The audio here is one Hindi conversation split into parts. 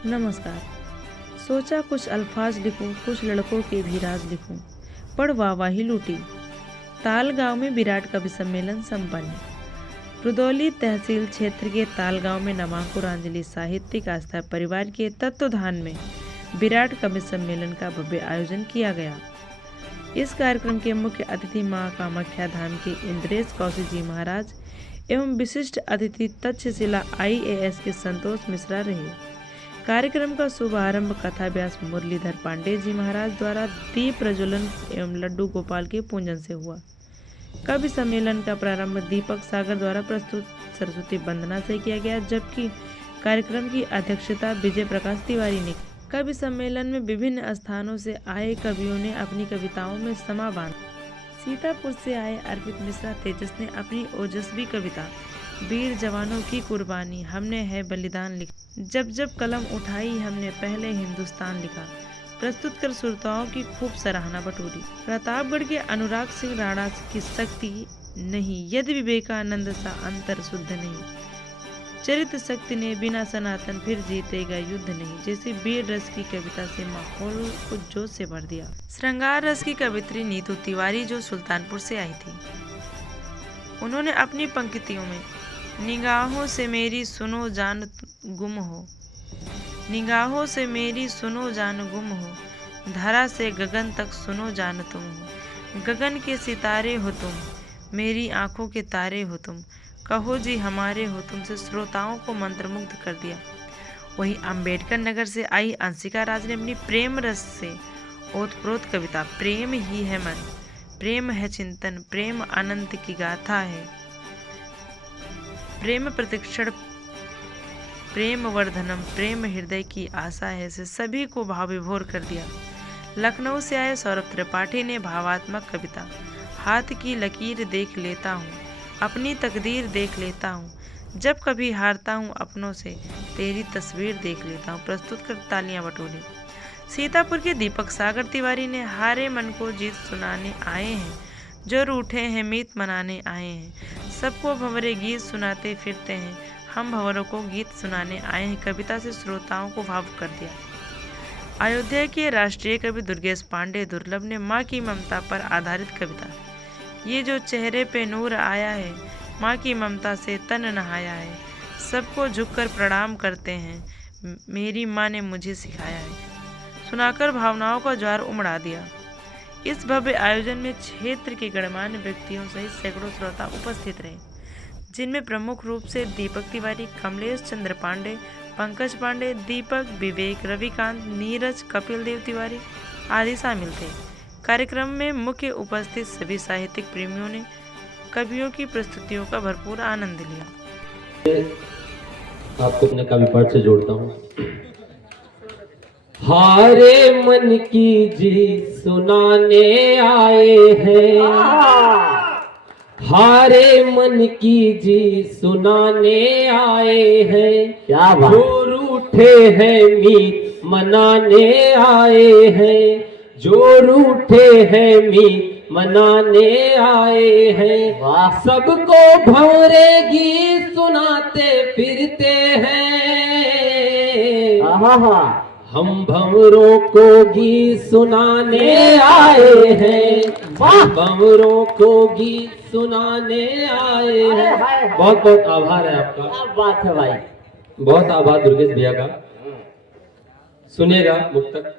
नमस्कार। सोचा कुछ अल्फाज लिखूं, कुछ लड़कों के भी राज लिखूं, पर वाहवाही लूटी। ताल गांव में विराट कवि सम्मेलन संपन्न। रुदौली तहसील क्षेत्र के ताल गांव में नवांकुरांजलि साहित्यिक आस्था परिवार के तत्वाधान में विराट कवि सम्मेलन का भव्य आयोजन किया गया। इस कार्यक्रम के मुख्य अतिथि मां कामाख्या धाम के इंद्रेश कौशिक जी महाराज एवं विशिष्ट अतिथि तक्षशिला IAS के संतोष मिश्रा रहे। कार्यक्रम का शुभारंभ कथा व्यास मुरलीधर पांडे जी महाराज द्वारा दीप प्रज्वलन एवं लड्डू गोपाल के पूजन से हुआ। कवि सम्मेलन का प्रारंभ दीपक सागर द्वारा प्रस्तुत सरस्वती वंदना से किया गया, जबकि कार्यक्रम की अध्यक्षता विजय प्रकाश तिवारी ने की। कवि सम्मेलन में विभिन्न स्थानों से आए कवियों ने अपनी कविताओं में समा बांधा। सीतापुर से आए अर्पित मिश्रा तेजस ने अपनी ओजस्वी कविता वीर जवानों की कुर्बानी हमने है बलिदान लिखा, जब जब कलम उठाई हमने पहले हिंदुस्तान लिखा, प्रस्तुत कर श्रोताओं की खूब सराहना बटोरी। प्रतापगढ़ के अनुराग सिंह राणा की शक्ति नहीं यदि विवेकानंद सा अंतर शुद्ध नहीं, चरित्र शक्ति ने बिना सनातन फिर जीतेगा युद्ध नहीं, जैसी वीर रस की कविता से माहौल को जोश से भर दिया। श्रृंगार रस की कवित्री नीतू तिवारी जो सुल्तानपुर से आई थी, उन्होंने अपनी पंक्तियों में निगाहों से मेरी सुनो जान गुम हो, निगाहों से मेरी सुनो जान गुम हो, धरा से गगन तक सुनो जान तुम हो, गगन के सितारे हो तुम, मेरी आंखों के तारे हो तुम, कहो जी हमारे हो तुम, से श्रोताओं को मंत्रमुग्ध कर दिया। वहीं अम्बेडकर नगर से आई अंशिका राज ने अपनी प्रेम रस से ओतप्रोत कविता प्रेम ही है मन, प्रेम है चिंतन, प्रेम अनंत की गाथा है, प्रेम प्रतिक्षण, प्रेम वर्धनम, प्रेम हृदय की आशा है, से सभी को भाव विभोर कर दिया। लखनऊ से आए सौरभ त्रिपाठी ने भावात्मक कविता हाथ की लकीर देख लेता हूँ, अपनी तकदीर देख लेता हूँ, जब कभी हारता हूँ अपनों से तेरी तस्वीर देख लेता हूँ, प्रस्तुत कर तालियां बटोरी। सीतापुर के दीपक सागर तिवारी ने हारे मन को जीत सुनाने आए हैं, जो रूठे हैं मीत मनाने आए हैं, सबको भंवरे गीत सुनाते फिरते हैं, हम भंवरों को गीत सुनाने आए हैं, कविता से श्रोताओं को भावुक कर दिया। अयोध्या के राष्ट्रीय कवि दुर्गेश पांडे दुर्लभ ने माँ की ममता पर आधारित कविता ये जो चेहरे पे नूर आया है, माँ की ममता से तन नहाया है, सबको झुककर प्रणाम करते हैं, मेरी माँ ने मुझे सिखाया है, सुनाकर भावनाओं का ज्वार उमड़ा दिया। इस भव्य आयोजन में क्षेत्र के गणमान्य व्यक्तियों सहित सैकड़ों श्रोता उपस्थित रहे, जिनमें प्रमुख रूप से दीपक तिवारी, कमलेश चंद्र पांडे, पंकज पांडे, दीपक, विवेक, रविकांत, नीरज, कपिल देव तिवारी आदि शामिल थे। कार्यक्रम में मुख्य उपस्थित सभी साहित्यिक प्रेमियों ने कवियों की प्रस्तुतियों का भरपूर आनंद लिया। आपको अपने कवि पाठ से जोड़ता हूँ। हारे मन की जीत सुनाने आए हैं, हारे मन की जीत सुनाने आए हैं, क्या बात। जो रूठे हैं मीत मनाने आए हैं, जो रूठे हैं मीत मनाने आए हैं, सबको भंवरे गीत सुनाते फिरते हैं, हम भंवरों को गीत सुनाने आए हैं, भंवरों को गीत सुनाने आए हैं। बहुत बहुत आभार है आपका। क्या बात है भाई, बहुत आभार दुर्गेश भैया का। सुनिएगा मुक्तक।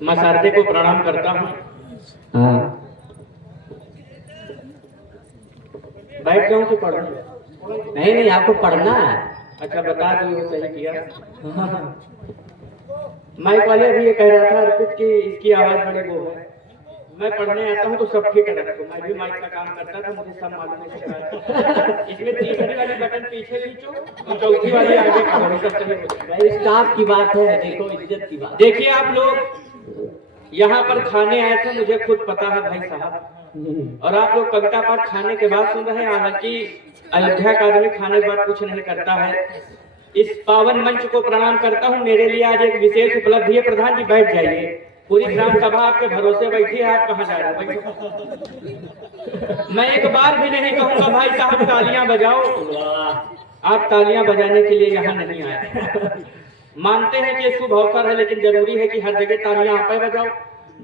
मैं शारदे को प्रणाम करता हूँ। हाँ बैठ जाऊँ कि पढ़ूं? नहीं नहीं, आपको पढ़ना है। अच्छा बता दो, सही किया। माइक वाले अभी ये कह रहा था अर्पित की इसकी आवाज बड़ी वो है। मैं पढ़ने आता हूँ तो सब ठीक है, मैं भी माइक का काम करता था, मुझे सब मालूम है। इसमें तीसरी वाली बटन पीछे खींचो और चौथी वाली आगे करो, सब सही हो जाएगा। भाई स्टाफ की बात है, देखो इज्जत की बात। देखिए आप लोग यहाँ पर खाने आए थे, मुझे खुद पता है भाई साहब, और आप लोग कविता पाठ खाने के बाद सुन रहे हैं। हालांकि अयोध्या का आदमी खाने के बाद कुछ नहीं करता है। इस पावन मंच को प्रणाम करता हूँ। मेरे लिए आज एक विशेष उपलब्धि है। प्रधान जी बैठ जाइए, पूरी ग्राम सभा आपके भरोसे बैठी है, आप कहाँ जा रहे हो? मैं एक बार भी नहीं कहूंगा भाई साहब तालियां बजाओ, आप तालियां बजाने के लिए यहाँ नहीं आए। मानते हैं कि ये शुभ अवसर है, लेकिन जरूरी है कि हर जगह तालियां आप बजाओ।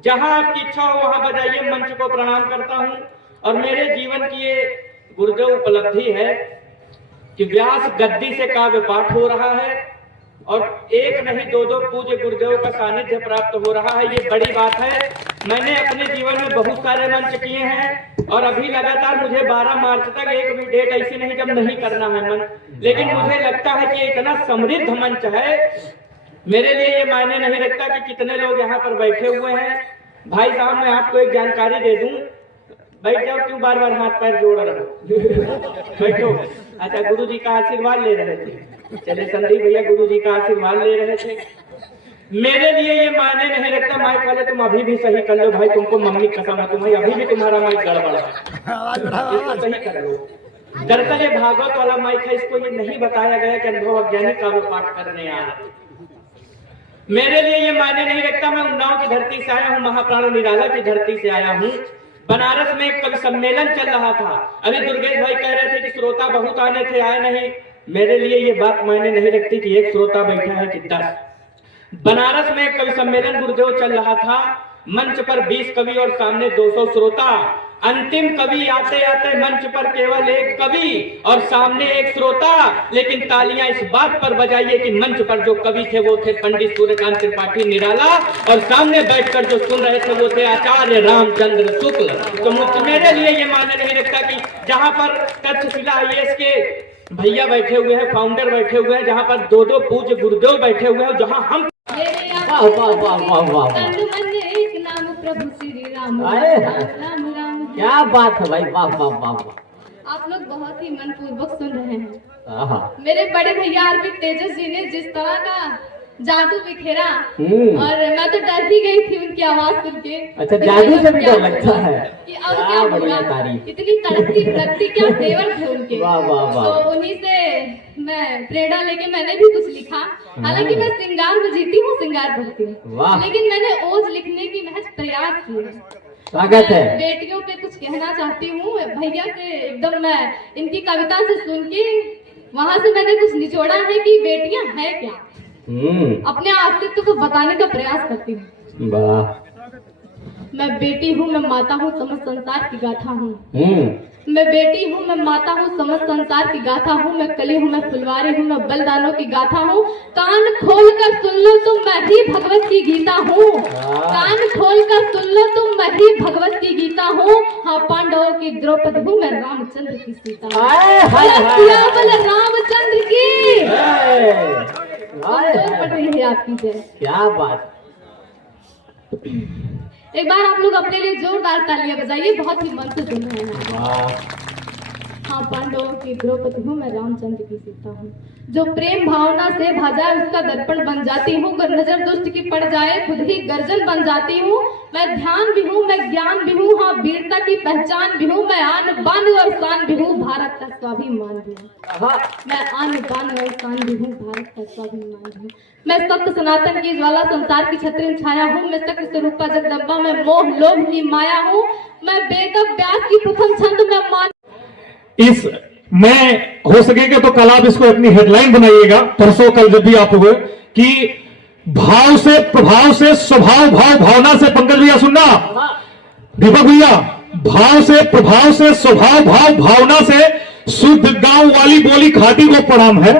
जहां आपकी इच्छा हो वहां बजाइए। मंच को प्रणाम करता हूं। और मेरे जीवन की ये गुरुदेव उपलब्धि है कि व्यास गद्दी से काव्य पाठ हो रहा है और एक नहीं दो पूज्य गुरुदेव का सानिध्य प्राप्त हो रहा है। ये बड़ी बात है। मैंने अपने जीवन में बहुत सारे मंच किए हैं और अभी लगातार मुझे 12 मार्च तक एक भी डेट ऐसी नहीं जब नहीं करना है मंच, लेकिन मुझे लगता है कि इतना समृद्ध मंच है, मेरे लिए ये मायने नहीं रखता कि कितने लोग यहाँ पर बैठे हुए हैं। भाई साहब मैं आपको एक जानकारी दे दूं, बैठ जाओ, क्यों बार बार हाथ पैर जोड़ रहे हो? बैठो। अच्छा, गुरु जी का आशीर्वाद ले रहे थे। चले संदीप भैया गुरु जी का आशीर्वाद ले रहे थे। मेरे लिए ये मायने नहीं रखता। माइक वाले तुम अभी भी सही कर लो भाई, तुमको मम्मी कसम है, तुम्हें अभी भी तुम्हारा माइक गड़बड़ है, इसको सही कर लो। दरअसल ये भागवत वाला माइक है, इसको ये नहीं बताया गया कि अनुभव अज्ञानी काव्य पाठ करने आ रहे। मेरे लिए ये मायने नहीं रखता। मैं उन्नाव की धरती से आया हूँ, महाप्राण निराला की धरती से आया हूँ। बनारस में एक कवि सम्मेलन चल रहा था। अभी दुर्गेश भाई कह रहे थे कि श्रोता बहुत आने थे, आए नहीं। मेरे लिए ये बात मायने नहीं रखती कि एक श्रोता बैठा है कि 10। बनारस में एक कवि सम्मेलन गुरुदेव चल रहा था। मंच पर 20 कवि और सामने 200 श्रोता। अंतिम कवि आते आते मंच पर केवल एक कवि और सामने एक श्रोता। लेकिन तालियां इस बात पर बजाइए कि मंच पर जो कवि थे वो थे पंडित सूर्यकांत त्रिपाठी निराला, और सामने बैठकर जो सुन रहे थे वो थे आचार्य रामचंद्र शुक्ल। तो मेरे लिए ये मायने नहीं रखता कि जहां पर तक्षशिला IAS के भैया बैठे हुए हैं, फाउंडर बैठे हुए हैं, जहां पर 2 पूज्य गुरुदेव बैठे हुए हैं, जहां हम वाह वाह वाह वाह वाह, एक नाम प्रभु श्री राम, अरे राम राम। क्या बात है भाई, वाह वाह वाह वाह। आप लोग बहुत ही मन पूर्वक सुन रहे हैं। आहा। मेरे बड़े भैया अर्पित तेजस जी ने जिस तरह का जादू बिखेरा, और मैं तो डर ही गई थी उनकी आवाज सुन के। अच्छा, जादू से भी डर लगता है। कि अब क्या बढ़िया होगा, तारीफ। इतनी तड़कती भड़कती क्या तेवर थे उनके। वाह वाह वाह। तो उन्हीं से मैं प्रेरणा लेके मैंने भी कुछ लिखा। हालांकि मैं श्रृंगार में जीती हूँ, श्रृंगार भक्ति हूँ, लेकिन मैंने ओज लिखने की महज प्रयास की है। स्वागत है। बेटियों पे कुछ कहना चाहती हूँ भैया से, एकदम मैं इनकी कविता से सुन के वहाँ से मैंने कुछ निचोड़ा है कि बेटियां है क्या, अपने अस्तित्व को बताने का प्रयास करती हूँ। मैं बेटी हूँ, मैं माता हूँ, समस्त संसार की गाथा हूँ। मैं बेटी हूँ, मैं माता हूँ, समस्त संसार की गाथा हूँ। मैं कली हूँ, मैं फुलवारी हूँ, मैं बलिदानों की गाथा हूँ। कान खोल कर सुन लो तुम, मैं ही भगवत की गीता हूँ। कान खोल कर सुन लो तुम, मैं ही भगवत की गीता हूँ। हाँ, पांडवों की द्रौपदी हूँ, मैं रामचंद्र की सीता हूँ। बल रामचंद्र की पड़ रही है आपकी जय। क्या बात। एक बार आप लोग अपने लिए जोरदार तालियां बजाइए, बहुत ही मन से सुन रहे हैं। हाँ, पांडवों की द्रौपदी हूँ, मैं रामचंद्र की सीता हूँ। जो प्रेम भावना से भा जाए उसका दर्पण बन जाती हूँ। नजर दुष्ट की पड़ जाए खुद ही गर्जन बन जाती हूँ। मैं ध्यान भी हूँ, मैं ज्ञान भी हूँ, हाँ वीरता की पहचान भी हूँ। मैं आन बान और शान भी हूँ, भारत का स्वाभिमान भी हूँ। मैं आन बान और शान भी हूँ, भारत का स्वाभिमान भी हूँ। मैं सत्य सनातन की ज्वाला, संसार की छत्री में छाया हूँ। मैं सत्य स्वरूपा जगदम्बा, मैं मोह लोभ की माया हूँ। मैं वेद व्यास की प्रथम छंद में मान इस मैं हो सकेगा तो कल आप इसको अपनी हेडलाइन बनाइएगा, परसों कल जब भी आप हुए, कि भाव से प्रभाव से स्वभाव भाव भावना से। पंकज भैया सुनना, दीपक भैया, भाव से प्रभाव से स्वभाव भाव भावना से शुद्ध गांव वाली बोली खाटी को प्रणाम है।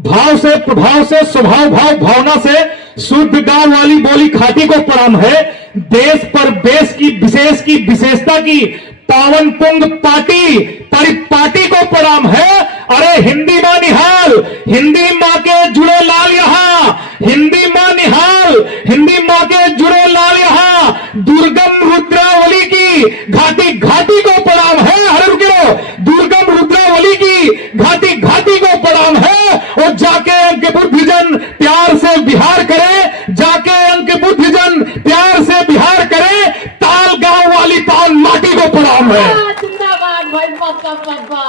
भाव से, प्रभाव से, स्वभाव भाव भावना से शुद्ध गांव वाली बोली खाटी को प्रणाम है। देश पर बेस की विशेष की विशेषता की पावन पुंग पार्टी परिपाटी को प्रणाम है। अरे हिंदी मां निहाल, हिंदी मां के जुड़े लाल यहां, हिंदी मां निहाल, हिंदी मां के जुड़े लाल यहां, दुर्गम रुद्रावली की घाटी घाटी को प्रणाम है। हर गिरो दुर्गम रुद्रावली की घाटी घाटी को प्रणाम है। और जाके अंक बुद्धिजन प्यार से बिहार करे, जाके अंक बुद्धिजन प्यार से बिहार करे, ताल गांव वाली पान माटी को प्रणाम है। जिंदाबाद भाई, बापा बापा,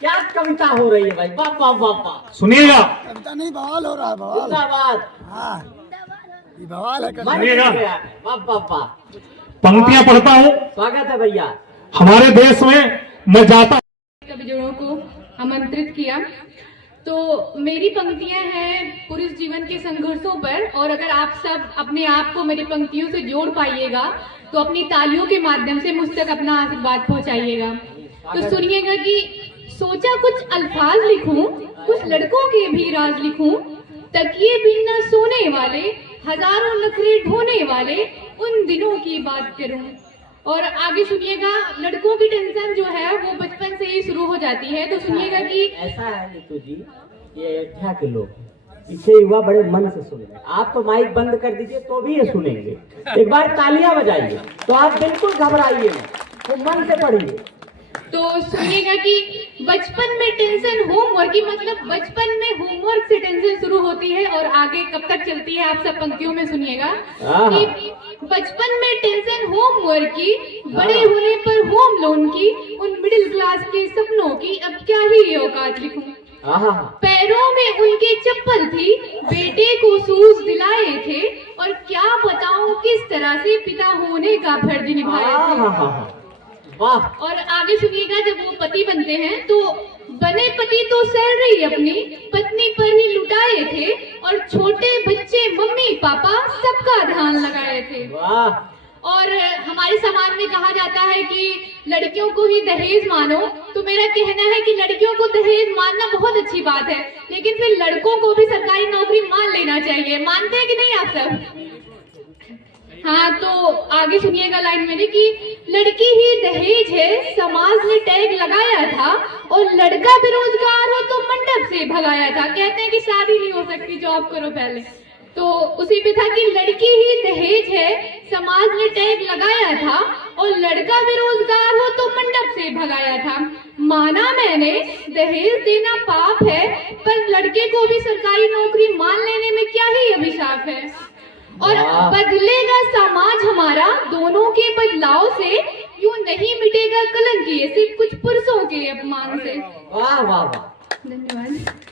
क्या कविता हो रही है भाई, बापा बापा। सुनिएगा, कविता नहीं बवाल हो रहा है, बवाल। जिंदाबाद, हाँ, ये बवाल है। सुनिएगा, बापा। पंक्तियां पढ़ता हूं। स्वागत है भैया। हमारे देश में मैं जाता बुजुर्गों को आमंत्रित किया, तो मेरी पंक्तियां हैं पुरुष जीवन के संघर्षों पर। और अगर आप सब अपने आप को मेरी पंक्तियों से जोड़ पाइएगा तो अपनी तालियों के माध्यम से मुझ तक अपना आशीर्वाद पहुंचाइएगा। तो सुनिएगा कि सोचा कुछ अल्फाज लिखूं, कुछ लड़कों के भी राज लिखूं, तकिए बिन न सोने वाले, हजारों नखरे ढोने वाले उन दिनों की बात करूं। और आगे सुनिएगा, लड़कों की टेंशन जो है वो बचपन से ही शुरू हो जाती है। तो सुनिएगा कि ऐसा है नीतू जी, ये अयोध्या के लोग पीछे युवा बड़े मन से सुन रहे हैं। आप तो माइक बंद कर दीजिए तो भी ये सुनेंगे। एक बार तालियां बजाइए तो आप बिल्कुल घबराइए ना, तो मन से पढ़िए। तो सुनिएगा कि बचपन में टेंशन होमवर्क की, मतलब बचपन में होमवर्क से टेंशन शुरू होती है और आगे कब तक चलती है आप सब पंक्तियों में सुनिएगा कि बचपन में टेंशन होमवर्क की, बड़े होने पर होम लोन की, उन मिडिल क्लास के सपनों की अब क्या ही औकात लिखूं। पैरों में उनके चप्पल थी, बेटे को शूज दिलाए थे, और क्या बताऊं किस तरह से पिता होने का फर्ज निभाया था। और आगे सुनिएगा, जब वो पति बनते हैं तो बने पति तो सैलरी अपनी पत्नी पर ही लुटाए थे, और छोटे बच्चे मम्मी पापा सबका ध्यान लगाए थे। और हमारे समाज में कहा जाता है कि लड़कियों को ही दहेज मानो, तो मेरा कहना है कि लड़कियों को दहेज मानना बहुत अच्छी बात है, लेकिन फिर लड़कों को भी सरकारी नौकरी मान लेना चाहिए। मानते हैं कि नहीं आप सब? हाँ, तो आगे सुनिएगा लाइन मेरी कि लड़की ही दहेज है, समाज ने टैग लगाया था, और लड़का बेरोजगार हो तो मंडप से भगाया था। कहते हैं कि शादी नहीं हो सकती, जॉब करो पहले। तो उसी पे था कि लड़की ही दहेज है, समाज ने टैग लगाया था, और लड़का बेरोजगार हो तो मंडप से भगाया था। माना मैंने दहेज देना पाप है, पर लड़के को भी सरकारी नौकरी मान लेने में क्या ही अभिशाप है। और बदलेगा समाज हमारा दोनों के बदलाव से, यूं नहीं मिटेगा कलंक ये सिर्फ कुछ पुरुषों के अपमान से। वाह वाह वाह, धन्यवाद।